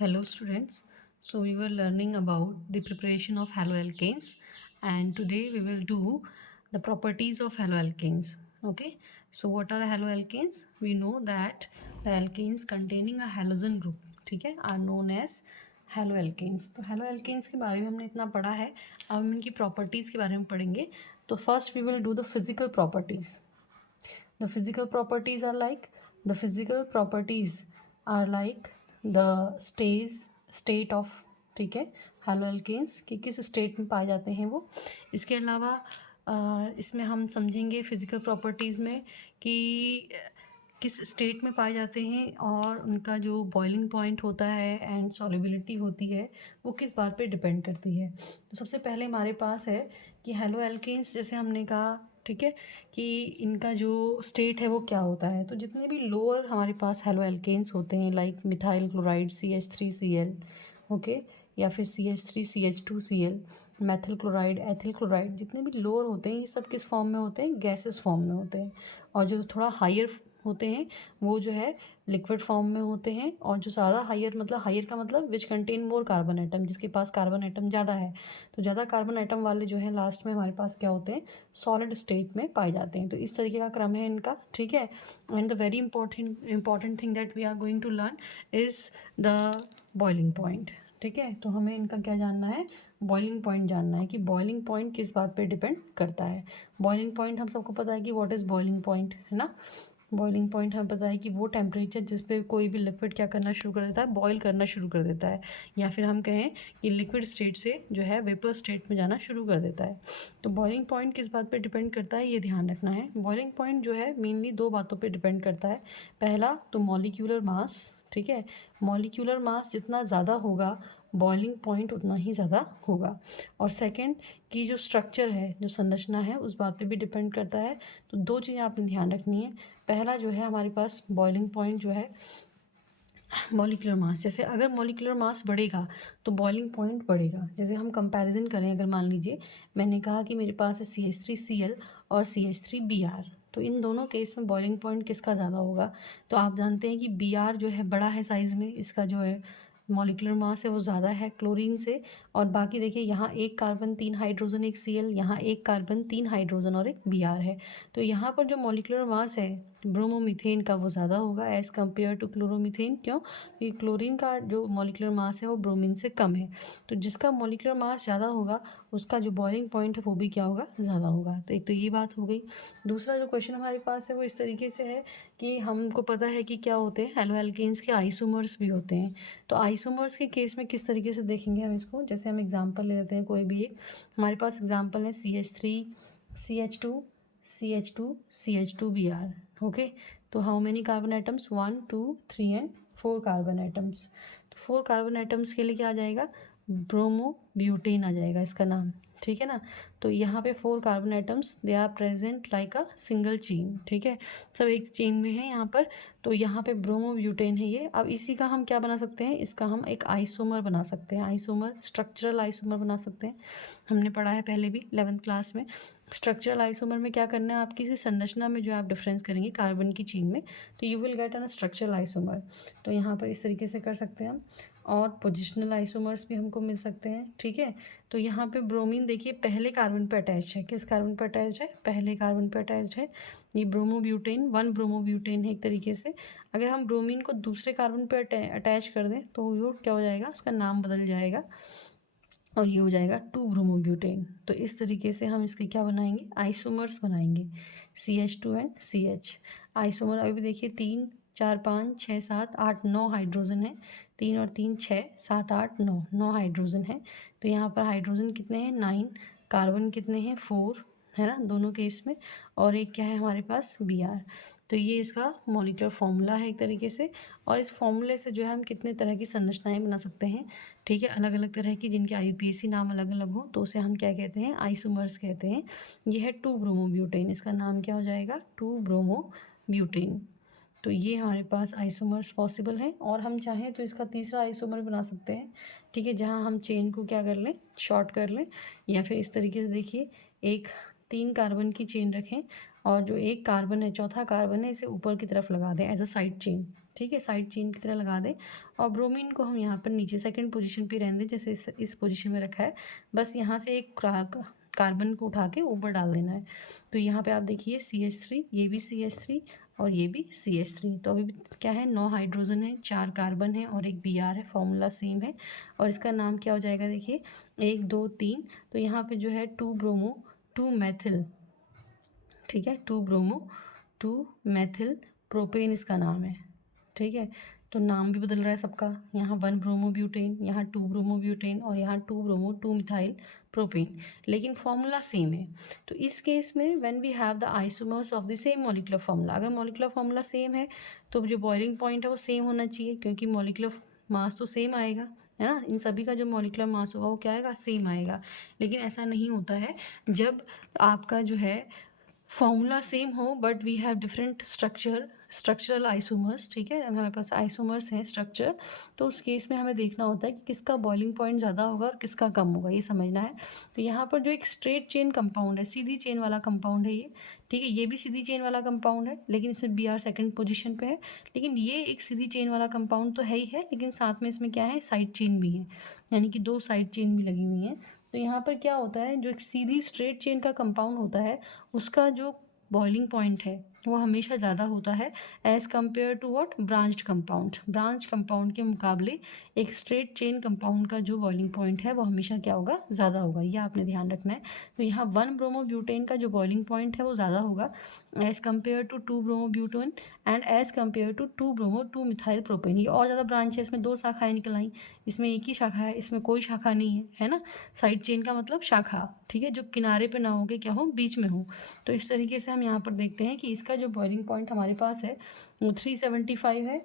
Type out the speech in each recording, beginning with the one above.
Hello students. So we were learning about the preparation of haloalkanes and today we will do the properties of haloalkanes. Okay. So what are the haloalkanes? We know that the alkanes containing a halogen group, ठीक है, are known as haloalkanes. तो haloalkanes के बारे में हमने इतना पढ़ा है, अब हम इनकी properties के बारे में पढ़ेंगे. तो first we will do the physical properties. The physical properties are like the state of, ठीक है, haloalkanes कि किस स्टेट में पाए जाते हैं वो. इसके अलावा इसमें हम समझेंगे फिजिकल प्रॉपर्टीज़ में कि किस स्टेट में पाए जाते हैं और उनका जो बॉइलिंग पॉइंट होता है एंड सॉल्युबिलिटी होती है वो किस बात पे डिपेंड करती है. तो सबसे पहले हमारे पास है कि haloalkanes, जैसे हमने कहा, ठीक है, कि इनका जो स्टेट है वो क्या होता है. तो जितने भी लोअर हमारे पास haloalkanes होते हैं like methyl chloride CH3Cl, okay, या फिर CH3CH2Cl, Maithil chloride, ethyl chloride, जितने भी लोअर होते हैं ये सब किस फॉर्म में होते हैं, गैसेस फॉर्म में होते हैं. और जो थोड़ा हायर होते हैं वो जो है लिक्विड फॉर्म में होते हैं. और जो ज़्यादा हायर का मतलब which contain more carbon atom, जिसके पास कार्बन आइटम ज़्यादा है. तो ज़्यादा कार्बन आइटम वाले जो है लास्ट में हमारे पास क्या होते हैं, सॉलिड स्टेट में पाए जाते हैं. तो इस तरीके का क्रम है इनका, ठीक है. And the very important thing that we are going to learn is the boiling point, ठीक है. तो हमें इनका क्या जानना है, बॉइलिंग पॉइंट जानना है कि बॉइलिंग पॉइंट किस बात पे डिपेंड करता है. बॉइलिंग पॉइंट हम सबको पता है कि व्हाट इज़ बॉइलिंग पॉइंट, है ना. बॉइलिंग पॉइंट हमें पता है कि वो टेम्परेचर जिस पे कोई भी लिक्विड क्या करना शुरू कर देता है, बॉईल करना शुरू कर देता है, या फिर हम कहें कि लिक्विड स्टेट से जो है वेपर स्टेट में जाना शुरू कर देता है. तो बॉइलिंग पॉइंट किस बात पे डिपेंड करता है ये ध्यान रखना है. बॉइलिंग पॉइंट जो है मेनली दो बातों पे डिपेंड करता है. पहला तो मॉलिक्यूलर मास, ठीक है, मॉलिक्यूलर मास जितना ज़्यादा होगा बॉइलिंग पॉइंट उतना ही ज़्यादा होगा. और सेकंड की जो स्ट्रक्चर है, जो संरचना है, उस बात पे भी डिपेंड करता है. तो दो चीज़ें आपने ध्यान रखनी है. पहला जो है हमारे पास बॉइलिंग पॉइंट जो है मॉलिक्यूलर मास, जैसे अगर मॉलिक्यूलर मास बढ़ेगा तो बॉइलिंग पॉइंट बढ़ेगा. जैसे हम कंपैरिजन करें, अगर मान लीजिए मैंने कहा कि मेरे पास है CH3Cl और CH3Br, तो इन दोनों केस में बॉइलिंग पॉइंट किसका ज़्यादा होगा. तो आप जानते हैं कि Br जो है बड़ा है साइज़ में, इसका जो है मॉलिक्यूलर मास है वो ज़्यादा है क्लोरीन से. और बाकी देखिए यहाँ एक कार्बन 3 हाइड्रोजन एक Cl, यहाँ एक कार्बन 3 हाइड्रोजन और एक Br है. तो यहाँ पर जो मॉलिक्यूलर मास है ब्रोमोमीथेन का वो ज़्यादा होगा एज़ कम्पेयर टू क्लोरोमीथेन. क्यों, क्योंकि क्लोरीन का जो मॉलिक्यूलर मास है वो ब्रोमीन से कम है. तो जिसका मॉलिक्यूलर मास ज़्यादा होगा उसका जो बॉइलिंग पॉइंट है वो भी क्या होगा, ज़्यादा होगा. तो एक तो ये बात हो गई. दूसरा जो क्वेश्चन हमारे पास है वो इस तरीके से है कि हमको पता है कि क्या होते हैं, हेलोएल्केन्स के आइसोमर्स भी होते हैं. तो आइसोमर्स के केस में किस तरीके से देखेंगे हम इसको, जैसे हम एग्जाम्पल ले लेते हैं कोई भी एक. हमारे पास एग्जाम्पल है CH3 CH2 CH2 CH2Br, okay. तो how many carbon items, 1 2 3 and 4 carbon items. तो 4 कार्बन आइटम्स के लिए क्या आ जाएगा, ब्रोमोब्यूटेन आ जाएगा इसका नाम, ठीक है ना. तो यहाँ पे 4 carbon atoms they are present like a single chain, ठीक है, सब एक चेन में है यहाँ पर. तो यहाँ पे ब्रोमोब्यूटेन है ये. अब इसी का हम क्या बना सकते हैं, इसका हम एक आइसोमर बना सकते हैं. आइसोमर, स्ट्रक्चरल आइसोमर बना सकते हैं. हमने पढ़ा है पहले भी 11th क्लास में. स्ट्रक्चरल आइसोमर में क्या करना है, आपकी किसी संरचना में जो आप डिफरेंस करेंगे कार्बन की चेन में, तो you will get an structural isomer. तो यहाँ पर इस तरीके से कर सकते हैं हम. और पोजिशनल आइसोमर्स भी हमको मिल सकते हैं, ठीक है. तो यहाँ पे ब्रोमीन देखिए पहले कार्बन पे अटैच है, किस कार्बन पे अटैच है, पहले कार्बन पे अटैच है. ये ब्रोमोब्यूटेन, 1 ब्रोमोब्यूटेन है एक तरीके से. अगर हम ब्रोमीन को दूसरे कार्बन पे अटैच कर दें तो ये क्या हो जाएगा, उसका नाम बदल जाएगा और ये हो जाएगा 2 ब्रोमोब्यूटेन. तो इस तरीके से हम इसके क्या बनाएंगे, आइसोमर्स बनाएंगे, CH2 एंड CH. आइसोमर अभी देखिए 3 4 5 6 7 8 9 हाइड्रोजन है. 3 और 3 6 7 8 9 9 हाइड्रोजन है. तो यहाँ पर हाइड्रोजन कितने हैं, 9. कार्बन कितने हैं, 4, है ना, दोनों केस में. और एक क्या है हमारे पास, Br. तो ये इसका मॉलिक्यूलर फॉर्मूला है एक तरीके से. और इस फॉर्मूले से जो है हम कितने तरह की संरचनाएं बना सकते हैं, ठीक है, अलग अलग तरह की, जिनके IUPAC नाम अलग अलग हो, तो उसे हम क्या कहते हैं, आइसोमर्स कहते हैं. ये है 2 ब्रोमोब्यूटेन, इसका नाम क्या हो जाएगा, 2 ब्रोमोब्यूटेन. तो ये हमारे पास आइसोमर्स पॉसिबल हैं. और हम चाहें तो इसका तीसरा आइसोमर बना सकते हैं, ठीक है, जहाँ हम चेन को क्या कर लें, शॉर्ट कर लें. या फिर इस तरीके से देखिए, एक 3 कार्बन की चेन रखें और जो एक कार्बन है, चौथा कार्बन है, इसे ऊपर की तरफ लगा दें एज अ साइड चेन, ठीक है, साइड चेन की तरह लगा दें। और ब्रोमीन को हम यहाँ पर नीचे सेकंड पोजीशन पे रहने दें, जैसे इस पोजीशन में रखा है। बस यहाँ से एक कार्बन को उठा के ऊपर डाल देना है। तो यहाँ पे आप देखिए CH3, ये भी CH3 और ये भी CH3। तो अभी क्या है, 9 हाइड्रोजन है, 4 कार्बन है और एक Br है, फॉर्मूला सेम है। और इसका नाम क्या हो जाएगा, देखिए 1 2 3। तो यहाँ पे जो है 2 ब्रोमो 2 मैथिल, ठीक है, 2 ब्रोमो 2 मैथिल प्रोपेन इसका नाम है, ठीक है। तो नाम भी बदल रहा है सबका, यहाँ 1 ब्रोमो ब्यूटेन, यहाँ 2 ब्रोमो ब्यूटेन और यहाँ 2 ब्रोमो 2 मिथाइल प्रोपेन, लेकिन फॉर्मूला सेम है। तो इस केस में when we have the isomers of the same molecular formula, अगर मॉलिक्यूलर फॉर्मूला सेम है तो जो बॉइलिंग पॉइंट है वो सेम होना चाहिए, क्योंकि मॉलिक्यूलर मास तो सेम आएगा, है ना। इन सभी का जो मॉलिक्यूलर मास होगा वो क्या आएगा, सेम आएगा। लेकिन ऐसा नहीं होता है जब आपका जो है फॉर्मूला सेम हो but we have different structural isomers, ठीक है, हमारे पास आइसोमर्स हैं स्ट्रक्चर। तो उस केस में हमें देखना होता है कि किसका बॉइलिंग पॉइंट ज़्यादा होगा और किसका कम होगा, ये समझना है। तो यहाँ पर जो एक स्ट्रेट चेन कंपाउंड है, सीधी चेन वाला कंपाउंड है ये, ठीक है, ये भी सीधी चेन वाला कंपाउंड है, लेकिन इसमें Br सेकंड पोजीशन पे है। लेकिन ये एक सीधी चेन वाला कंपाउंड तो है ही है, लेकिन साथ में इसमें क्या है, साइड चेन भी है, यानी कि 2 साइड चेन भी लगी हुई हैं। तो यहाँ पर क्या होता है, जो एक सीधी स्ट्रेट चेन का कंपाउंड होता है उसका जो बॉइलिंग पॉइंट है वो हमेशा ज़्यादा होता है as compare to what, branched compound. Branch compound के मुकाबले एक स्ट्रेट चेन कंपाउंड का जो बॉइलिंग पॉइंट है वो हमेशा क्या होगा, ज़्यादा होगा, ये आपने ध्यान रखना है। तो यहाँ 1 ब्रोमो ब्यूटेन का जो बॉइलिंग पॉइंट है वो ज़्यादा होगा as compare to 2 bromo butane and as compare to 2 bromo 2 methyl propane. ये और ज़्यादा ब्रांच है, इसमें 2 शाखाएँ निकल आई, इसमें एक ही शाखा है, इसमें कोई शाखा नहीं है ना। साइड चेन का मतलब शाखा, ठीक है, जो किनारे पे ना हो के क्या हो, बीच में हो। तो इस तरीके से हम यहाँ पर देखते हैं कि इसका जो बॉइलिंग पॉइंट हमारे पास है वो 375 है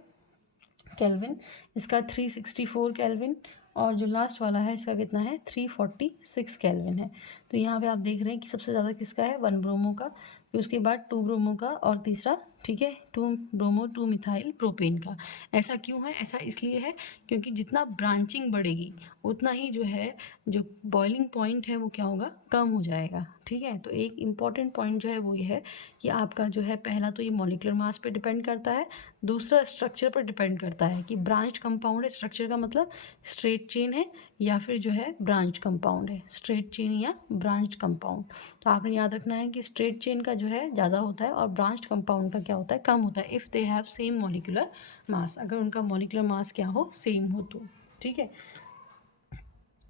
केल्विन, इसका 364 केल्विन, और जो लास्ट वाला है इसका कितना है, 346 केल्विन है। तो यहाँ पे आप देख रहे हैं कि सबसे ज़्यादा किसका है, 1 ब्रोमो का, फिर उसके बाद 2 ब्रोमो का, और तीसरा, ठीक है, 2 ब्रोमो 2 मिथाइल प्रोपेन का। ऐसा क्यों है, ऐसा इसलिए है क्योंकि जितना ब्रांचिंग बढ़ेगी उतना ही जो है जो बॉइलिंग पॉइंट है वो क्या होगा, कम हो जाएगा, ठीक है। तो एक इम्पॉर्टेंट पॉइंट जो है वो ये है कि आपका जो है पहला तो ये मॉलिक्यूलर मास पे डिपेंड करता है, दूसरा स्ट्रक्चर पर डिपेंड करता है कि ब्रांच कंपाउंड है, स्ट्रक्चर का मतलब स्ट्रेट चेन है या फिर जो है ब्रांच कंपाउंड है, स्ट्रेट चेन या ब्रांच कंपाउंड। तो आपने याद रखना है कि स्ट्रेट चेन का जो है ज़्यादा होता है और ब्रांच कंपाउंड का क्या होता है, कम होता है, if they have same molecular mass, अगर उनका मॉलिक्यूलर मास क्या हो, सेम हो तो, ठीक है।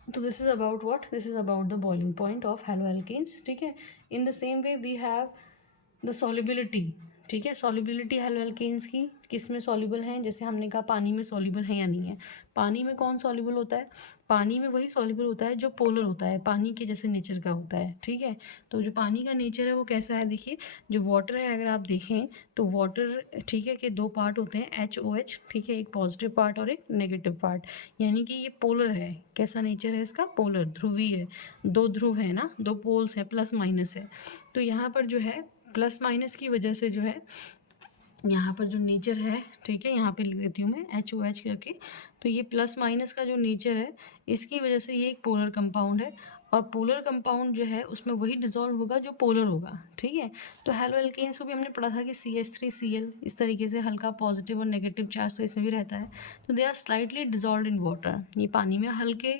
तो this is about what, this is about the boiling point of haloalkanes, ठीक है। In the same way we have the solubility, ठीक है, सॉल्युबिलिटी हेलोएल्केन्स की किस में सॉल्युबल हैं, जैसे हमने कहा पानी में सॉल्युबल है या नहीं है। पानी में कौन सॉल्युबल होता है, पानी में वही सॉल्युबल होता है जो पोलर होता है, पानी के जैसे नेचर का होता है, ठीक है। तो जो पानी का नेचर है वो कैसा है, देखिए जो वाटर है अगर आप देखें तो वाटर, ठीक है, के 2 पार्ट होते हैं, HOH, ठीक है, एक पॉजिटिव पार्ट और एक नेगेटिव पार्ट, यानी कि ये पोलर है। कैसा नेचर है इसका, पोलर, ध्रुवीय है, 2 ध्रुव है ना, 2 पोल्स है, प्लस माइनस है। तो यहाँ पर जो है प्लस माइनस की वजह से जो है यहाँ पर जो नेचर है, ठीक है, यहाँ पे लिख देती हूँ मैं HOH करके। तो ये प्लस माइनस का जो नेचर है इसकी वजह से ये एक पोलर कंपाउंड है, और पोलर कंपाउंड जो है उसमें वही डिसॉल्व होगा जो पोलर होगा, ठीक है। तो हेलोएल्केन्स को भी हमने पढ़ा था कि CH3Cl इस तरीके से हल्का पॉजिटिव और नेगेटिव चार्ज तो इसमें भी रहता है। तो they are slightly dissolve in water, ये पानी में हल्के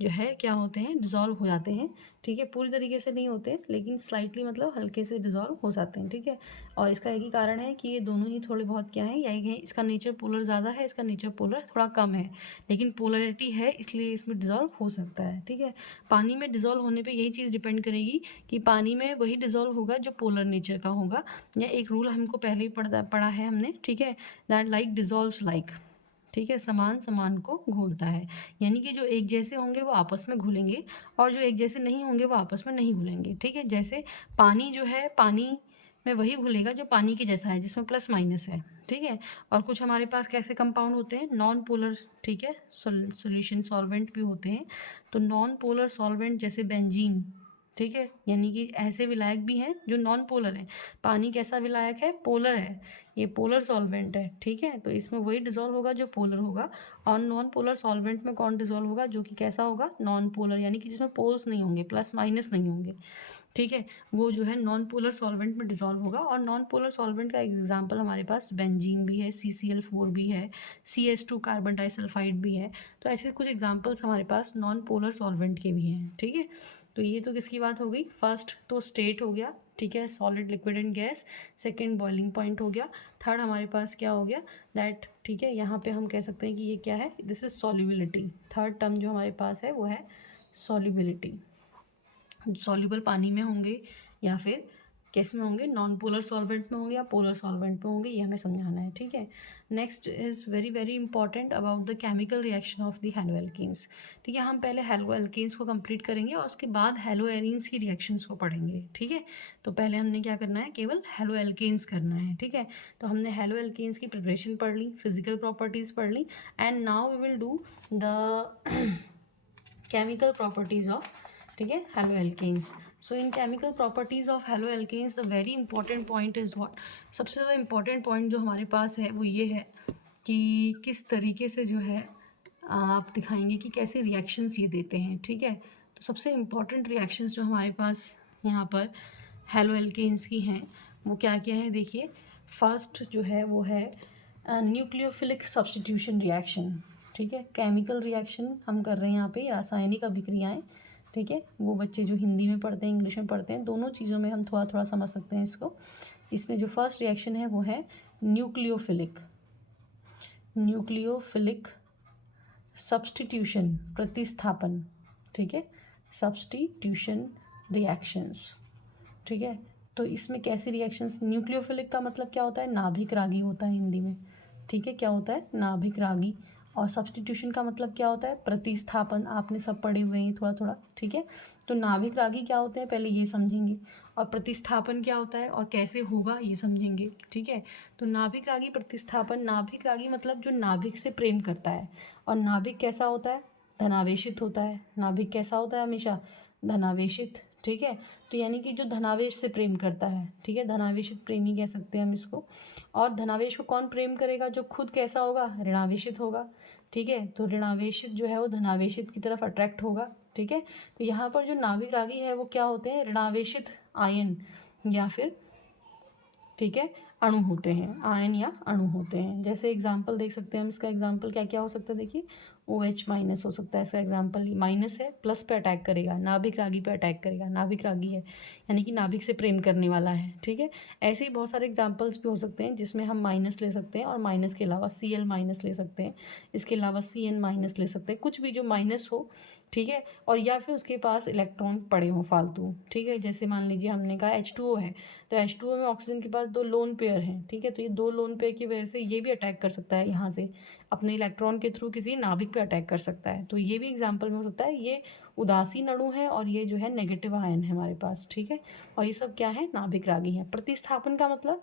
जो है क्या होते हैं, डिज़ोल्व हो जाते हैं, ठीक है, पूरी तरीके से नहीं होते लेकिन स्लाइटली मतलब हल्के से डिज़ोल्व हो जाते हैं, ठीक है। और इसका एक ही कारण है कि ये दोनों ही थोड़े बहुत क्या है, यही है, इसका नेचर पोलर ज़्यादा है, इसका नेचर पोलर थोड़ा कम है, लेकिन पोलरिटी है इसलिए इसमें डिज़ोल्व हो सकता है, ठीक है। पानी में डिज़ोल्व होने पर यही चीज़ डिपेंड करेगी कि पानी में वही डिज़ोल्व होगा जो पोलर नेचर का होगा, या एक रूल हमको पहले ही पढ़ा है हमने, ठीक है, दैट लाइक डिज़ोल्व्स लाइक, ठीक है, समान समान को घोलता है, यानी कि जो एक जैसे होंगे वो आपस में घुलेंगे और जो एक जैसे नहीं होंगे वो आपस में नहीं घुलेंगे, ठीक है। जैसे पानी जो है, पानी में वही घुलेगा जो पानी के जैसा है, जिसमें प्लस माइनस है, ठीक है। और कुछ हमारे पास कैसे कंपाउंड होते हैं, नॉन पोलर, ठीक है, सॉल्यूशन सॉल्वेंट भी होते हैं। तो नॉन पोलर सॉल्वेंट जैसे बेंजीन, ठीक है, यानी कि ऐसे विलायक भी हैं जो नॉन पोलर हैं। पानी कैसा विलायक है? पोलर है, ये पोलर सॉल्वेंट है। ठीक है, तो इसमें वही डिजोल्व होगा जो पोलर होगा, और नॉन पोलर सॉल्वेंट में कौन डिजोल्व होगा? जो कि कैसा होगा? नॉन पोलर, यानी कि जिसमें पोल्स नहीं होंगे, प्लस माइनस नहीं होंगे। ठीक है, वो जो है नॉन पोलर सॉल्वेंट में डिजोल्व होगा। और नॉन पोलर सॉल्वेंट का एग्जांपल हमारे पास बेंजीन भी है, CCl4 भी है, CS2 कार्बन डाइसल्फाइड भी है। तो ऐसे कुछ एग्जांपल्स हमारे पास नॉन पोलर सॉल्वेंट के भी हैं। ठीक है, तो ये तो किसकी बात हो गई? फर्स्ट तो स्टेट हो गया, ठीक है, solid, liquid and gas. Second boiling point हो गया। थर्ड हमारे पास क्या हो गया? दैट, ठीक है, यहाँ पे हम कह सकते हैं कि ये क्या है? This is solubility. Third term जो हमारे पास है वो है सॉल्युबिलिटी। सॉल्युबल पानी में होंगे या फिर किस में होंगे? नॉन पोलर सॉल्वेंट में होंगे या पोलर सॉल्वेंट में होंगे, ये हमें समझाना है। ठीक है, next is very very important about the chemical reaction of the haloalkanes. ठीक है, हम पहले हेलोएल्केन्स को कंप्लीट करेंगे और उसके बाद हेलोएरीन्स की रिएक्शंस को पढ़ेंगे। ठीक है, तो पहले हमने क्या करना है? केवल हेलोएल्केन्स करना है। ठीक है, तो हमने हेलोएल्केन्स की प्रिपरेशन पढ़ ली, फिजिकल प्रॉपर्टीज़ पढ़ ली, and now we will do the chemical properties of, ठीक है, haloalkanes. So in chemical properties of haloalkanes the very important point is what? सबसे ज़्यादा इंपॉर्टेंट पॉइंट जो हमारे पास है वो ये है कि किस तरीके से जो है आप दिखाएंगे कि कैसे रिएक्शंस ये देते हैं। ठीक है, तो सबसे इम्पॉर्टेंट रिएक्शंस जो हमारे पास यहाँ पर हेलोएल्केन्स की हैं वो क्या क्या है? देखिए, फर्स्ट जो है वो है न्यूक्लियोफिलिक सब्स्टिट्यूशन रिएक्शन। ठीक है, केमिकल रिएक्शन हम कर रहे हैं यहाँ पे, रासायनिक अभिक्रियाएं। ठीक है, वो बच्चे जो हिंदी में पढ़ते हैं, इंग्लिश में पढ़ते हैं, दोनों चीज़ों में हम थोड़ा थोड़ा समझ सकते हैं इसको। इसमें जो फर्स्ट रिएक्शन है वो है न्यूक्लियोफिलिक सब्स्टिट्यूशन, प्रतिस्थापन। ठीक है, सब्स्टिट्यूशन रिएक्शंस। ठीक है, तो इसमें कैसे रिएक्शंस? न्यूक्लियोफिलिक का मतलब क्या होता है? नाभिक रागी होता है हिंदी में। ठीक है, क्या होता है? नाभिक रागी। और सब्स्टिट्यूशन का मतलब क्या होता है? प्रतिस्थापन। आपने सब पढ़े हुए हैं थोड़ा थोड़ा। ठीक है, तो नाभिक रागी क्या होते हैं पहले ये समझेंगे, और प्रतिस्थापन क्या होता है और कैसे होगा ये समझेंगे। ठीक है, तो नाभिक रागी, प्रतिस्थापन। नाभिक रागी मतलब जो नाभिक से प्रेम करता है, और नाभिक कैसा होता है? धनावेशित होता है। नाभिक कैसा होता है? हमेशा धनावेशित। ठीक है, तो यानी कि जो धनावेश से प्रेम करता है। ठीक है, धनावेशित प्रेमी कह सकते हैं हम इसको। और धनावेश को कौन प्रेम करेगा? जो खुद कैसा होगा? ऋणावेशित होगा। ठीक है, तो ऋणावेशित जो है वो धनावेशित की तरफ अट्रैक्ट होगा। ठीक है, तो यहाँ पर जो नाभिक रागी है वो क्या होते हैं? ऋणावेशित आयन या फिर, ठीक है, अणु होते हैं, आयन या अणु होते हैं। जैसे एग्जाम्पल देख सकते हैं हम, इसका एग्जाम्पल क्या क्या हो सकता है? देखिए, OH माइनस हो सकता है इसका एग्जाम्पल। माइनस है, प्लस पे अटैक करेगा, नाभिक रागी पे अटैक करेगा। नाभिक रागी है यानी कि नाभिक से प्रेम करने वाला है। ठीक है, ऐसे ही बहुत सारे एग्जाम्पल्स भी हो सकते हैं जिसमें हम माइनस ले सकते हैं, और माइनस के अलावा Cl माइनस ले सकते हैं, इसके अलावा CN माइनस ले सकते हैं, कुछ भी जो माइनस हो। ठीक है, और या फिर उसके पास इलेक्ट्रॉन पड़े हों फालतू। ठीक है, जैसे मान लीजिए हमने कहा H2O है, तो H2O में ऑक्सीजन के पास 2 लोन पेयर हैं। ठीक है, तो ये 2 लोन पेयर की वजह से ये भी अटैक कर सकता है, यहाँ से अपने इलेक्ट्रॉन के थ्रू किसी नाभिक पे अटैक कर सकता है। तो ये भी एग्जाम्पल में हो सकता है। ये उदासीन अणु है और ये जो है नेगेटिव आयन है हमारे पास। ठीक है, और ये सब क्या है? नाभिक रागी है। प्रतिस्थापन का मतलब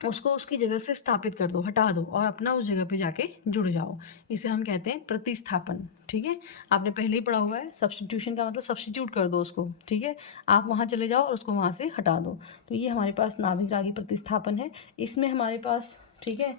उसको उसकी जगह से स्थापित कर दो, हटा दो, और अपना उस जगह पे जाके जुड़ जाओ, इसे हम कहते हैं प्रतिस्थापन। ठीक है, आपने पहले ही पढ़ा हुआ है। सब्स्टिट्यूशन का मतलब सब्स्टिट्यूट कर दो उसको। ठीक है, आप वहाँ चले जाओ और उसको वहाँ से हटा दो। तो ये हमारे पास नाभिक रागी प्रतिस्थापन है। इसमें हमारे पास, ठीक है,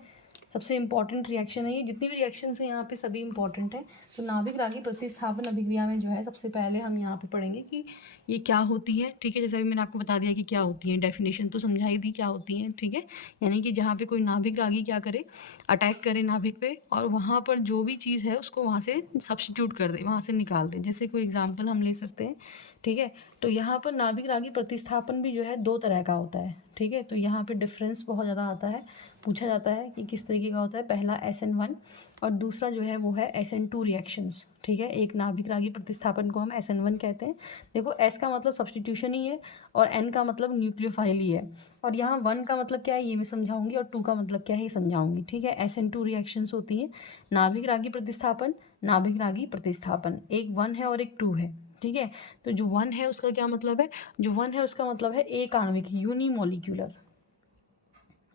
सबसे इंपॉर्टेंट रिएक्शन है ये। जितनी भी रिएक्शंस हैं यहाँ पे सभी इंपॉर्टेंट है। तो नाभिक रागी प्रतिस्थापन अभिक्रिया में जो है सबसे पहले हम यहाँ पे पढ़ेंगे कि ये क्या होती है। ठीक है, जैसे अभी मैंने आपको बता दिया कि क्या होती है, डेफिनेशन तो समझाई दी क्या होती है। ठीक है, यानी कि जहाँ पे कोई नाभिक रागी क्या करे? अटैक करे नाभिक पे, और वहाँ पर जो भी चीज़ है उसको वहाँ से सब्स्टिट्यूट कर दे, वहाँ से निकाल दे। जैसे कोई एग्जाम्पल हम ले सकते हैं। ठीक है, तो यहाँ पर नाभिक रागी प्रतिस्थापन भी जो है 2 तरह का होता है। ठीक है, तो यहाँ पे डिफरेंस बहुत ज़्यादा आता है, पूछा जाता है कि किस तरीके का होता है। पहला SN1 और दूसरा जो है वो है SN2 रिएक्शंस। ठीक है, एक नाभिक रागी प्रतिस्थापन को हम SN1 कहते हैं। देखो, S का मतलब सब्स्टिट्यूशन ही है, और N का मतलब न्यूक्लियोफाइल ही है, और यहाँ 1 का मतलब क्या है ये मैं समझाऊंगी, और 2 का मतलब क्या है ये समझाऊंगी। ठीक है, SN2 रिएक्शंस होती हैं। नाभिक रागी प्रतिस्थापन, नाभिक रागी प्रतिस्थापन, एक 1 है और एक 2 है। ठीक है, तो जो 1 है उसका क्या मतलब है? जो 1 है उसका मतलब है एक आणविक, यूनिमोलिक्यूलर।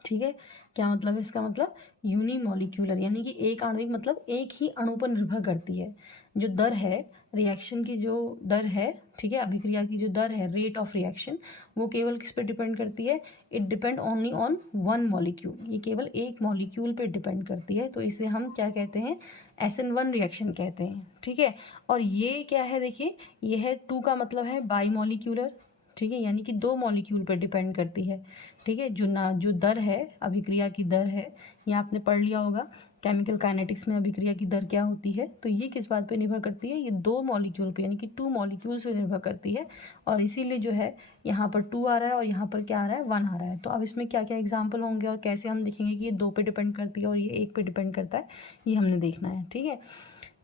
ठीक है, क्या मतलब है इसका? मतलब यूनिमॉलिक्यूलर, यानी कि एक आणविक, मतलब एक ही अणु पर निर्भर करती है। जो दर है रिएक्शन की, जो दर है, ठीक है, अभिक्रिया की जो दर है, रेट ऑफ रिएक्शन, वो केवल किस पे डिपेंड करती है? It depend only on one molecule, ये केवल एक मॉलिक्यूल पे डिपेंड करती है। तो इसे हम क्या कहते हैं? SN1 रिएक्शन कहते हैं, ठीक है। और ये क्या है? देखिए, ये है 2 का मतलब है बाई मॉलिक्यूलर, ठीक है, यानी कि 2 मॉलिक्यूल पर डिपेंड करती है, ठीक है। जो दर है, अभिक्रिया की दर है, ये आपने पढ़ लिया होगा केमिकल काइनेटिक्स में, अभिक्रिया की दर क्या होती है। तो ये किस बात पे निर्भर करती है? ये 2 मॉलिक्यूल पे, यानी कि 2 मॉलिक्यूल्स पे निर्भर करती है। और इसीलिए जो है यहाँ पर 2 आ रहा है और यहाँ पर क्या आ रहा है? 1 आ रहा है। तो अब इसमें क्या क्या एग्जाम्पल होंगे और कैसे हम देखेंगे कि ये 2 पे डिपेंड करती है और ये 1 पे डिपेंड करता है, ये हमने देखना है, ठीक है।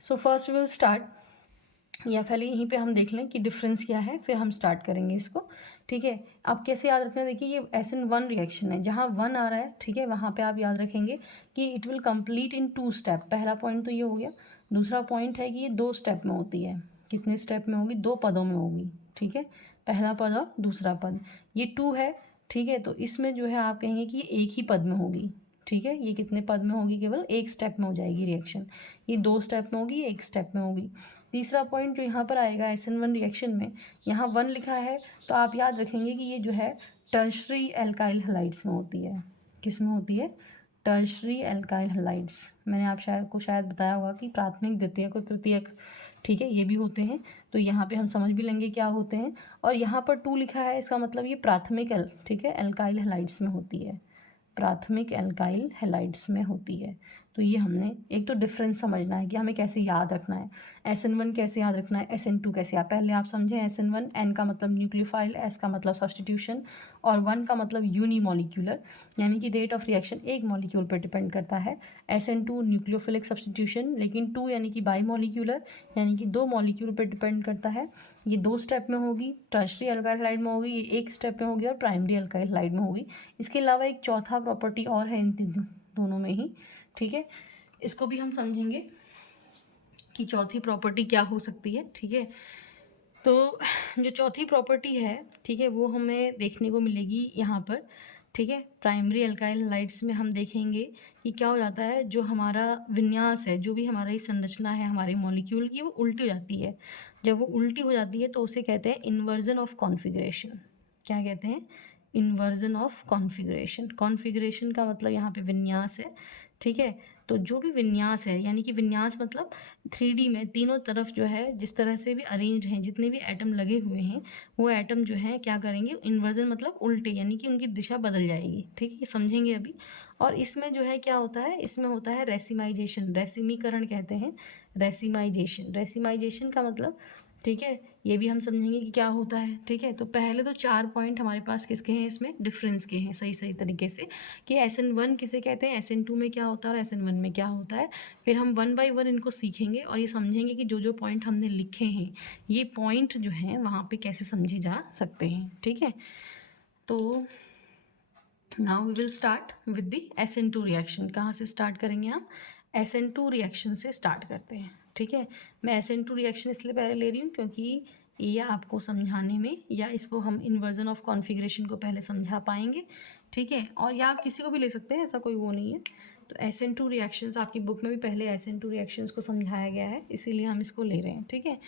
सो फर्स्ट विल स्टार्ट, या पहले यहीं पे हम देख लें कि डिफरेंस क्या है, फिर हम स्टार्ट करेंगे इसको, ठीक है। अब कैसे याद रखना है? देखिए, ये SN1 रिएक्शन है, जहाँ 1 आ रहा है, ठीक है, वहाँ पे आप याद रखेंगे कि it will complete in 2 step. पहला पॉइंट तो ये हो गया। दूसरा पॉइंट है कि ये 2 स्टेप में होती है। कितने स्टेप में होगी? 2 पदों में होगी, ठीक है। पहला पद और दूसरा पद, ये 2 है, ठीक है। तो इसमें जो है आप कहेंगे कि ये एक ही पद में होगी, ठीक है। ये कितने पद में होगी? केवल एक स्टेप में हो जाएगी रिएक्शन। ये 2 स्टेप में होगी, एक स्टेप में होगी। तीसरा पॉइंट जो यहाँ पर आएगा SN1 रिएक्शन में, यहाँ 1 लिखा है, तो आप याद रखेंगे कि ये जो है टर्शरी एल्काइल हैलाइड्स में होती है। किस में होती है? Tertiary alkyl halides. मैंने आप शायद बताया होगा कि प्राथमिक, द्वितीयक और तृतीयक, ठीक है, ये भी होते हैं। तो यहाँ पे हम समझ भी लेंगे क्या होते हैं। और यहाँ पर 2 लिखा है, इसका मतलब ये प्राथमिक ठीक है, एल्काइल हैलाइड्स में होती है, प्राथमिक एल्काइल हैलाइड्स में होती है। तो ये हमने एक तो डिफरेंस समझना है कि हमें कैसे याद रखना है। SN1 कैसे याद रखना है, SN2 कैसे याद? पहले आप समझें SN1, N का मतलब न्यूक्लियोफाइल, S का मतलब सब्सटीट्यूशन और 1 का मतलब यूनिमॉलिक्यूलर, यानी कि रेट ऑफ रिएक्शन एक मॉलिक्यूल पर डिपेंड करता है। SN2 न्यूक्लियोफिलिक सब्सटीट्यूशन, लेकिन 2 यानी कि बाई मॉलिक्यूलर, यानी कि 2 मॉलिक्यूल पर डिपेंड करता है। ये 2 स्टेप में होगी, टर्शरी अल्काइल हैलाइड में होगी, ये 1 स्टेप में होगी और प्राइमरी अल्काइल हैलाइड में होगी। इसके अलावा एक चौथा प्रॉपर्टी और है इन दोनों में ही, ठीक है। इसको भी हम समझेंगे कि चौथी प्रॉपर्टी क्या हो सकती है, ठीक है। तो जो चौथी प्रॉपर्टी है, ठीक है, वो हमें देखने को मिलेगी यहाँ पर, ठीक है। प्राइमरी अल्काइल हैलाइड्स में हम देखेंगे कि क्या हो जाता है, जो हमारा विन्यास है, जो भी हमारी संरचना है हमारे मॉलिक्यूल की, वो उल्टी हो जाती है। जब वो उल्टी हो जाती है तो उसे कहते हैं इन्वर्जन ऑफ कॉन्फिगरेशन। क्या कहते हैं? Inversion of configuration. कॉन्फिगरेशन का मतलब यहाँ पे विन्यास है, ठीक है। तो जो भी विन्यास है, यानी कि विन्यास मतलब 3D में तीनों तरफ जो है जिस तरह से भी अरेंज हैं, जितने भी एटम लगे हुए हैं, वो एटम जो है क्या करेंगे? इन्वर्जन मतलब उल्टे, यानी कि उनकी दिशा बदल जाएगी, ठीक है, ये समझेंगे अभी। और इसमें जो है क्या होता है? इसमें होता है रेसिमाइजेशन, रेसिमीकरण कहते हैं, रेसिमाइजेशन। रेसिमाइजेशन का मतलब, ठीक है, ये भी हम समझेंगे कि क्या होता है, ठीक है। तो पहले तो 4 पॉइंट हमारे पास किसके हैं? इसमें डिफरेंस के हैं, सही तरीके से, कि SN1 किसे कहते हैं, SN2 में क्या होता है और SN1 में क्या होता है। फिर हम 1 बाई 1 इनको सीखेंगे और ये समझेंगे कि जो जो पॉइंट हमने लिखे हैं, ये पॉइंट जो हैं वहाँ पे कैसे समझे जा सकते हैं, ठीक है। तो now we will start with the SN2 reaction. कहाँ से स्टार्ट करेंगे हम? SN2 रिएक्शन से स्टार्ट करते हैं, ठीक है। मैं SN2 रिएक्शन इसलिए पहले ले रही हूँ क्योंकि ये आपको समझाने में, या इसको हम इन्वर्जन ऑफ कॉन्फिगरेशन को पहले समझा पाएंगे, ठीक है। और या आप किसी को भी ले सकते हैं, ऐसा कोई वो नहीं है। तो SN2 रिएक्शंस आपकी बुक में भी पहले SN2 रिएक्शंस को समझाया गया है, इसीलिए हम इसको ले रहे हैं, ठीक है।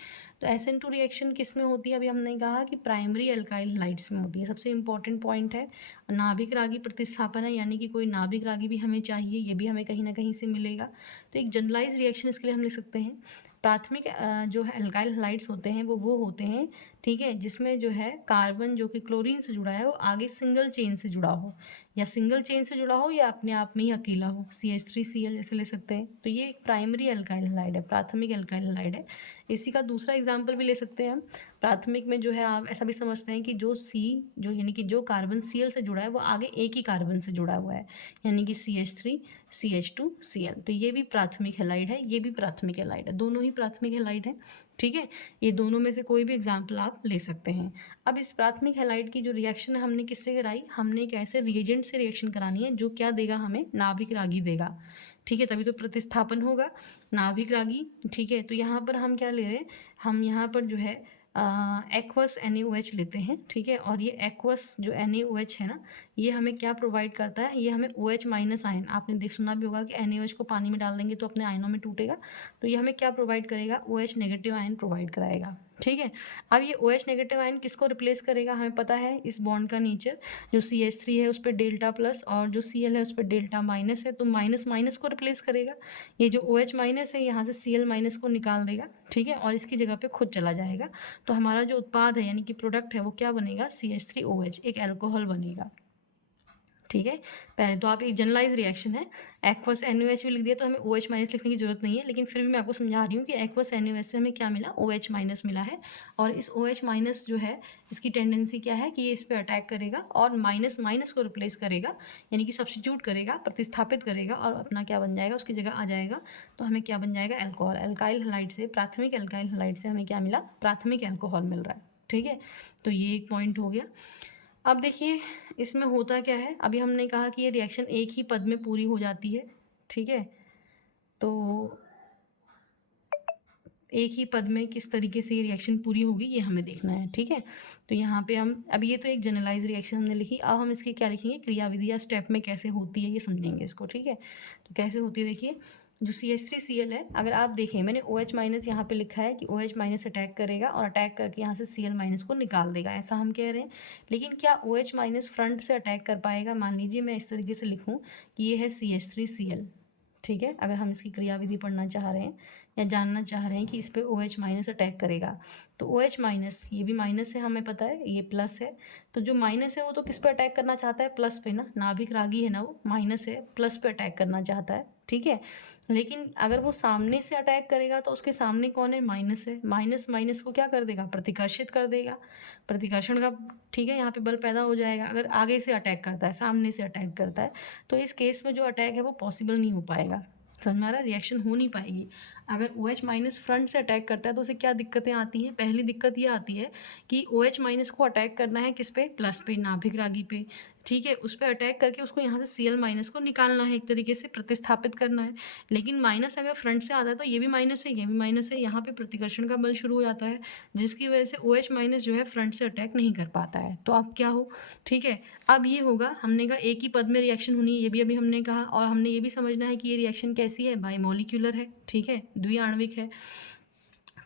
तो SN2 रिएक्शन किस में होती है? अभी हमने कहा कि प्राइमरी अल्काइल हैलाइड्स में होती है। सबसे इंपॉर्टेंट पॉइंट है नाभिक रागी प्रतिस्थापन है, यानी कि कोई नाभिक रागी भी हमें चाहिए, ये भी हमें कहीं ना कहीं से मिलेगा। तो एक जनरलाइज रिएक्शन इसके लिए हम लिख सकते हैं, प्राथमिक जो है अल्काइल हैलाइड्स होते हैं वो होते हैं, ठीक है, जिसमें जो है कार्बन जो कि क्लोरीन से जुड़ा है वो आगे सिंगल चेन से जुड़ा हो, या सिंगल चेन से जुड़ा हो या अपने आप में ही अकेला हो, CH3Cl जैसे ले सकते हैं। तो ये एक प्राइमरी अल्काइल हैलाइड है, प्राथमिक अल्काइल हैलाइड है। इसी का दूसरा एग्जाम्पल भी ले सकते हैं हम। प्राथमिक में जो है आप ऐसा भी समझते हैं कि जो जो यानी कि जो कार्बन Cl से जुड़ा है वो आगे एक ही कार्बन से जुड़ा हुआ है, यानी कि CH3 CH2 Cl। तो ये भी प्राथमिक हैलाइड है, ये भी प्राथमिक हैलाइड है, दोनों ही प्राथमिक हैलाइड है, ठीक है। ये दोनों में से कोई भी एग्जाम्पल आप ले सकते हैं। अब इस प्राथमिक हैलाइड की जो रिएक्शन है हमने किससे कराई? हमने एक ऐसे रिएजेंट से रिएक्शन करानी है जो क्या देगा हमें? नाभिक रागी देगा, ठीक है, तभी तो प्रतिस्थापन होगा, नाभिक रागी, ठीक है। तो यहाँ पर हम क्या ले रहे हैं? हम यहाँ पर जो है एक्वस NaOH लेते हैं, ठीक है। और ये एक्वस जो NaOH है ना, ये हमें क्या प्रोवाइड करता है, ये हमें OH माइनस आयन, आपने देख सुना भी होगा कि NaOH को पानी में डाल देंगे तो अपने आयनों में टूटेगा, तो ये हमें क्या प्रोवाइड करेगा, OH नेगेटिव आयन प्रोवाइड कराएगा, ठीक है। अब ये OH नेगेटिव आयन किसको रिप्लेस करेगा, हमें पता है इस बॉन्ड का नेचर, जो CH3 है उस पर डेल्टा प्लस और जो Cl है उस पर डेल्टा माइनस है, तो माइनस माइनस को रिप्लेस करेगा। ये जो OH माइनस है यहाँ से Cl माइनस को निकाल देगा, ठीक है, और इसकी जगह पे खुद चला जाएगा। तो हमारा जो उत्पाद है यानी कि प्रोडक्ट है वो क्या बनेगा, CH3OH, एक अल्कोहल बनेगा, ठीक है। पहले तो आप एक जनरलाइज रिएक्शन है, एक्वस NaOH भी लिख दिया तो हमें OH माइनस लिखने की जरूरत नहीं है, लेकिन फिर भी मैं आपको समझा रही हूँ कि एक्वस NaOH से हमें क्या मिला, OH माइनस मिला है। और इस OH माइनस जो है इसकी टेंडेंसी क्या है कि ये इस पर अटैक करेगा और माइनस माइनस को रिप्लेस करेगा, यानी कि सब्सटीट्यूट करेगा, प्रतिस्थापित करेगा और अपना क्या बन जाएगा, उसकी जगह आ जाएगा। तो हमें क्या बन जाएगा, अल्कोहल। अल्काइल हलाइड से, प्राथमिक अल्काइल हलाइड से हमें क्या मिला, प्राथमिक अल्कोहल मिल रहा है, ठीक है। तो ये एक पॉइंट हो गया। अब देखिए इसमें होता क्या है, अभी हमने कहा कि ये रिएक्शन एक ही पद में पूरी हो जाती है, ठीक है। तो एक ही पद में किस तरीके से ये रिएक्शन पूरी होगी ये हमें देखना है, ठीक है। तो यहाँ पे हम, अब ये तो एक जनरलाइज रिएक्शन हमने लिखी, अब हम इसकी क्या लिखेंगे, क्रियाविधि या स्टेप में कैसे होती है ये समझेंगे इसको, ठीक है। तो कैसे होती है, देखिए जो CH3Cl है, अगर आप देखें मैंने OH माइनस यहाँ पे लिखा है कि OH माइनस अटैक करेगा और अटैक करके यहाँ से Cl माइनस को निकाल देगा, ऐसा हम कह रहे हैं। लेकिन क्या OH माइनस फ्रंट से अटैक कर पाएगा, मान लीजिए मैं इस तरीके से लिखूँ कि ये है CH3Cl, ठीक है। अगर हम इसकी क्रियाविधि पढ़ना चाह रहे हैं या जानना चाह रहे हैं कि इस पर OH माइनस अटैक करेगा, तो OH माइनस, ये भी माइनस है हमें पता है, ये प्लस है, तो जो माइनस है वो तो किस पे अटैक करना चाहता है, प्लस पे ना, नाभिक रागी है ना वो, माइनस है, प्लस पे अटैक करना चाहता है, ठीक है। लेकिन अगर वो सामने से अटैक करेगा तो उसके सामने कौन है, माइनस है, माइनस माइनस को क्या कर देगा, प्रतिकर्षित कर देगा, प्रतिकर्षण का, ठीक है, यहाँ पे बल पैदा हो जाएगा। अगर आगे से अटैक करता है, सामने से अटैक करता है, तो इस केस में जो अटैक है वो पॉसिबल नहीं हो पाएगा, समझ में आ रहा है, रिएक्शन हो नहीं पाएगी। अगर OH माइनस फ्रंट से अटैक करता है तो उसे क्या दिक्कतें आती हैं, पहली दिक्कत ये आती है कि OH माइनस को अटैक करना है किस पे, प्लस पे, नाभिक रागी पे, ठीक है, उस पर अटैक करके उसको यहाँ से Cl माइनस को निकालना है, एक तरीके से प्रतिस्थापित करना है। लेकिन माइनस अगर फ्रंट से आता है तो ये भी माइनस है, ये भी माइनस है, यहाँ पे प्रतिकर्षण का बल शुरू हो जाता है, जिसकी वजह से OH माइनस जो है फ्रंट से अटैक नहीं कर पाता है। तो अब क्या हो, ठीक है, अब ये होगा, हमने कहा एक ही पद में रिएक्शन होनी है, ये भी अभी हमने कहा, और हमने ये भी समझना है कि ये रिएक्शन कैसी है, बाइमोलिक्यूलर है, ठीक है, द्विआण्विक है।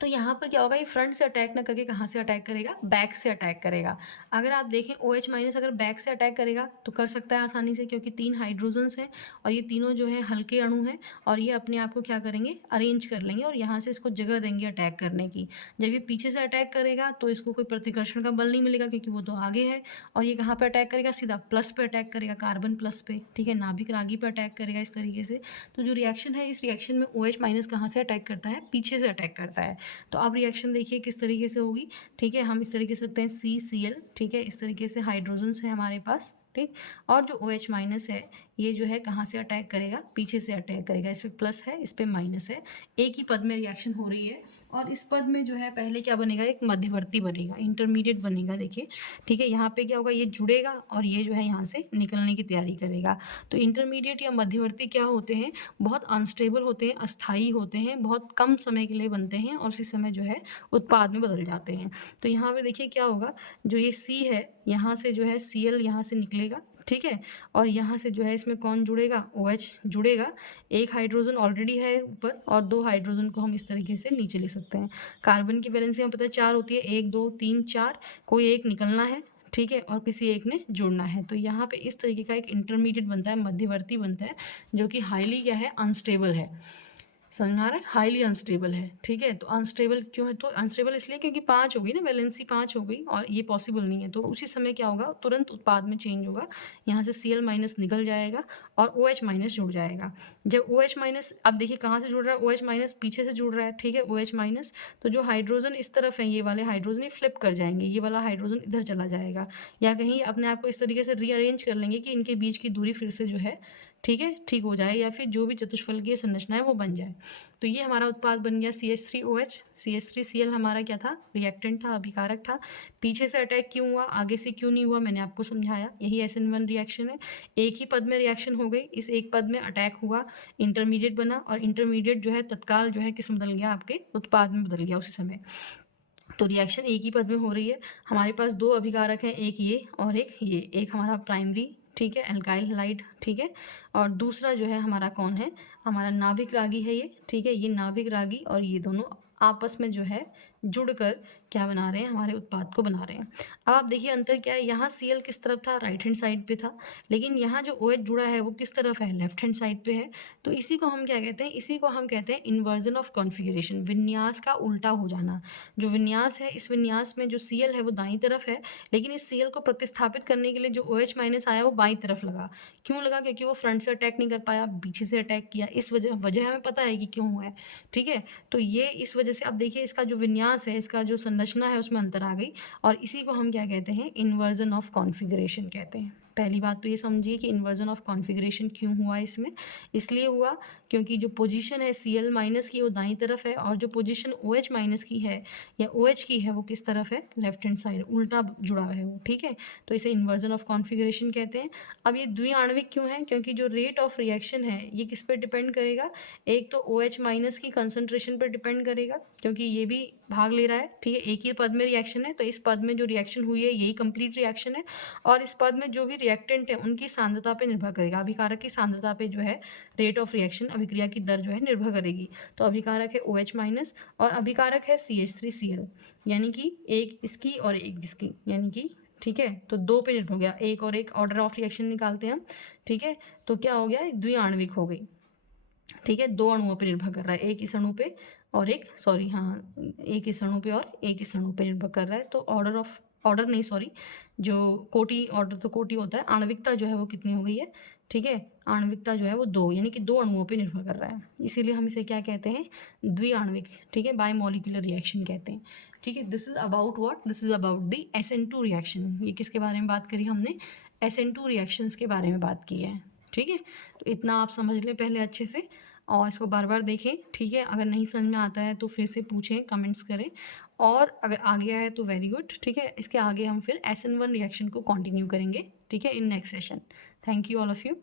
तो यहाँ पर क्या होगा, ये फ्रंट से अटैक ना करके कहाँ से अटैक करेगा, बैक से अटैक करेगा। अगर आप देखें OH माइनस अगर बैक से अटैक करेगा तो कर सकता है आसानी से, क्योंकि 3 हाइड्रोजन्स हैं और ये तीनों जो है हल्के अणु हैं, और ये अपने आप को क्या करेंगे, अरेंज कर लेंगे और यहाँ से इसको जगह देंगे अटैक करने की। जब ये पीछे से अटैक करेगा तो इसको कोई प्रतिकर्षण का बल नहीं मिलेगा क्योंकि वो तो आगे है, और ये कहाँ पर अटैक करेगा, सीधा प्लस पे अटैक करेगा, कार्बन प्लस पे, ठीक है, नाभिक रागी पे अटैक करेगा इस तरीके से। तो जो रिएक्शन है, इस रिएक्शन में OH माइनस कहाँ से अटैक करता है, पीछे से अटैक करता है। तो अब रिएक्शन देखिए किस तरीके से होगी, ठीक है, हम इस तरीके से लिखते हैं CCl, ठीक है, इस तरीके से हाइड्रोजन्स है हमारे पास, ठीक, और जो OH माइनस है ये जो है कहाँ से अटैक करेगा, पीछे से अटैक करेगा, इस पर प्लस है, इस पर माइनस है, एक ही पद में रिएक्शन हो रही है। और इस पद में जो है पहले क्या बनेगा, एक मध्यवर्ती बनेगा, इंटरमीडिएट बनेगा, देखिए, ठीक है, यहाँ पे क्या होगा, ये जुड़ेगा और ये जो है यहाँ से निकलने की तैयारी करेगा। तो इंटरमीडिएट या मध्यवर्ती क्या होते हैं, बहुत अनस्टेबल होते हैं, अस्थायी होते हैं, बहुत कम समय के लिए बनते हैं और उसी समय जो है उत्पाद में बदल जाते हैं। तो यहाँ पे देखिए क्या होगा, जो ये C है यहाँ से जो है Cl यहाँ से निकलेगा, ठीक है, और यहाँ से जो है इसमें कौन जुड़ेगा, OH जुड़ेगा, एक हाइड्रोजन ऑलरेडी है ऊपर और 2 हाइड्रोजन को हम इस तरीके से नीचे लिख सकते हैं। कार्बन की वैलेंसी हमें पता है 4 होती है, 1 2 3 4, कोई एक निकलना है, ठीक है, और किसी एक ने जुड़ना है। तो यहाँ पे इस तरीके का एक इंटरमीडिएट बनता है, मध्यवर्ती बनता है, जो कि हाईली क्या है, अनस्टेबल है, समझ में आ रहा है, हाईली अनस्टेबल है, ठीक है। तो अनस्टेबल क्यों है, तो अनस्टेबल इसलिए क्योंकि 5 हो गई ना, वैलेंसी 5 हो गई और ये पॉसिबल नहीं है, तो उसी समय क्या होगा, तुरंत उत्पाद में चेंज होगा, यहाँ से Cl माइनस निकल जाएगा और OH माइनस जुड़ जाएगा। जब OH माइनस, अब देखिए कहाँ से जुड़ रहा है, OH माइनस पीछे से जुड़ रहा है, ठीक है, OH माइनस, तो जो हाइड्रोजन इस तरफ है, ये वाले हाइड्रोजन ये फ्लिप कर जाएंगे, ये वाला हाइड्रोजन इधर चला जाएगा, या कहीं अपने आप को इस तरीके से रीअरेंज कर लेंगे कि इनके बीच की दूरी फिर से जो है, ठीक है, ठीक हो जाए, या फिर जो भी चतुष्फलकीय संरचना है वो बन जाए। तो ये हमारा उत्पाद बन गया CH3OH। CH3Cl हमारा क्या था, रिएक्टेंट था, अभिकारक था। पीछे से अटैक क्यों हुआ, आगे से क्यों नहीं हुआ, मैंने आपको समझाया, यही SN1 रिएक्शन है। एक ही पद में रिएक्शन हो गई, इस एक पद में अटैक हुआ, इंटरमीडिएट बना, और इंटरमीडिएट जो है तत्काल जो है किस में बदल गया, आपके उत्पाद में बदल गया उसी समय। तो रिएक्शन एक ही पद में हो रही है। हमारे पास दो अभिकारक हैं, एक ये और एक ये। एक हमारा प्राइमरी, ठीक है, एल्काइल हलाइड, ठीक है, और दूसरा जो है हमारा कौन है, हमारा नाभिक रागी है ये, ठीक है। ये नाभिक रागी और ये दोनों आपस में जो है जुड़कर क्या बना रहे हैं, हमारे उत्पाद को बना रहे हैं। अब आप देखिए अंतर क्या है, यहाँ Cl किस तरफ था, राइट हैंड साइड पे था, लेकिन यहाँ जो OH जुड़ा है वो किस तरफ है, लेफ्ट हैंड साइड पे है। तो इसी को हम क्या कहते हैं, इसी को हम कहते हैं इन्वर्जन ऑफ कॉन्फ़िगरेशन, विन्यास का उल्टा हो जाना। जो विन्यास है, इस विन्यास में जो Cl है वो दाईं तरफ है, लेकिन इस Cl को प्रतिस्थापित करने के लिए जो OH माइनस आया वो बाईं तरफ लगा। क्यों लगा, क्योंकि वो फ्रंट से अटैक नहीं कर पाया, पीछे से अटैक किया। इस वजह हमें पता है कि क्यों हुआ है, ठीक है। तो ये इस वजह से अब देखिए इसका जो विन्यास है, इसका जो संरचना है उसमें अंतर आ गई, और इसी को हम क्या कहते हैं, इन्वर्जन ऑफ कॉन्फ़िगरेशन कहते हैं। पहली बात तो ये समझिए कि इन्वर्जन ऑफ कॉन्फ़िगरेशन क्यों हुआ इसमें, इसलिए हुआ क्योंकि जो पोजीशन है Cl माइनस की वो दाईं तरफ है, और जो पोजीशन OH माइनस की है या OH की है वो किस तरफ है, लेफ्ट हैंड साइड, उल्टा जुड़ा है वो, ठीक है। तो इसे इन्वर्जन ऑफ कॉन्फ़िगरेशन कहते हैं। अब ये द्विआण्विक क्यों है, क्योंकि जो रेट ऑफ रिएक्शन है ये किस पर डिपेंड करेगा, एक तो OH माइनस की कंसंट्रेशन पर डिपेंड करेगा, क्योंकि ये भी भाग ले रहा है, ठीक है। एक ही पद में रिएक्शन है, तो इस पद में जो रिएक्शन हुई है यही कंप्लीट रिएक्शन है, और इस पद में जो भी रिएक्टेंट है उनकी सांद्रता पे निर्भर करेगा, अभिकारक की सांद्रता पे जो है रेट ऑफ रिएक्शन, अभिक्रिया की दर जो है निर्भर करेगी। तो अभिकारक है OH माइनस और अभिकारक है CH3Cl, यानी कि एक इसकी और एक इसकी, यानी कि, ठीक है। तो दो पे निर्भर हो गया, एक और एक ऑर्डर ऑफ रिएक्शन निकालते हैं हम, ठीक है। तो क्या हो गया, द्विआण्विक हो गई, ठीक है। दो अणुओं पे निर्भर कर रहा है, एक इस अणु पे और एक, सॉरी हाँ, एक इस अणु पे और एक इस अणु पे निर्भर कर रहा है। तो ऑर्डर नहीं, सॉरी, जो कोटि, ऑर्डर तो कोटि होता है, आणविकता जो है वो कितनी हो गई है, ठीक है। आणविकता जो है वो दो, यानी कि दो अणुओं पे निर्भर कर रहा है, इसीलिए हम इसे क्या कहते हैं, द्विआण्विक, ठीक है, बायमोलिकुलर रिएक्शन कहते हैं, ठीक है। This is about what, this is about the SN2 reaction. ये किसके बारे में बात करी हमने, SN2 रिएक्शंस के बारे में बात की है, ठीक है। तो इतना आप समझ लें पहले अच्छे से, और इसको बार बार देखें, ठीक है। अगर नहीं समझ में आता है तो फिर से पूछें, कमेंट्स करें, और अगर आ गया है तो वेरी गुड, ठीक है। इसके आगे हम फिर SN1 रिएक्शन को कंटिन्यू करेंगे, ठीक है, in next session. Thank you all of you.